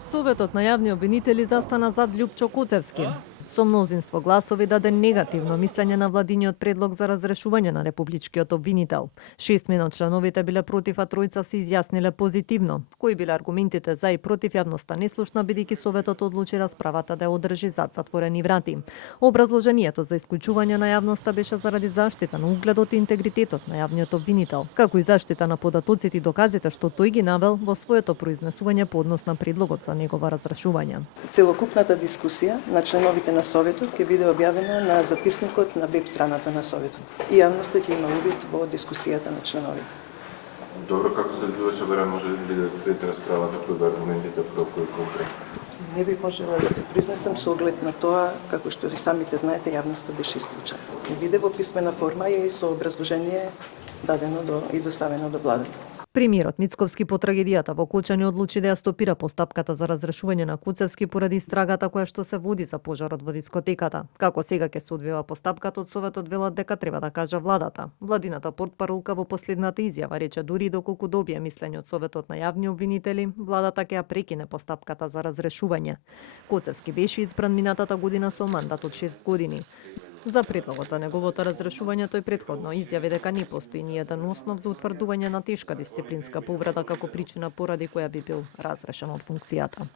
Советот на јавни обвинители застана зад Љупчо Куцевски. Со мнозинство гласови даде негативно мислење на владиниот предлог за разрешување на републичкиот обвинител. 6 од членовите биле против, а тројца се изјасниле позитивно. Кои биле аргументите за и против, јавноста не слушна, бидејќи Советот одлучи расправата да ја одржи зад затворени врати. Образложението за исклучување на јавноста беше заради заштита на угледот и интегритетот на јавниот обвинител, како и заштита на податоците и доказите што тој ги навел во своето произнесување по однос на предлогот за негова разрешување. Целокупната дискусија на членовите на Советот ќе биде објавена на записникот на веб страната на Советот. И јавноста ќе има увид во дискусијата на членовите. Добро, како се одвиваше време, може ли да пред расправата, кои беа аргументите про кои конкретно? Не би можела да се произнесам со оглед на тоа, како што и самите знаете, јавноста беше исклучена. Не биде во писмена форма и со образложение дадено и доставено до владата. Премиерот Мицковски по трагедијата во Кочани одлучи да ја стопира постапката за разрешување на Куцевски поради истрагата која што се води за пожарот во дискотеката. Како сега ќе се одвива постапката, од Советот велат дека треба да кажа владата. Владината портпаролка во последната изјава рече дури доколку добие мислење од Советот на јавни обвинители, владата ќе ја прекине постапката за разрешување. Куцевски беше избран минатата година со мандат од 6 години. За предлогот за неговото разрешување тој претходно изјави дека не постои ниеден основ за утврдување на тешка дисциплинска повреда како причина поради која би бил разрешен од функцијата.